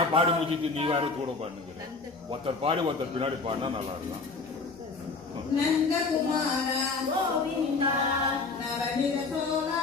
நான் பாடி முடிச்சுட்டு நீ வேற கூட பாடுங்கிறேன். ஒருத்தர் பாடி ஒருத்தர் பின்னாடி பாடினா நல்லா இருக்கும். நந்தகுமார கோவிந்தா நவநீத சோழா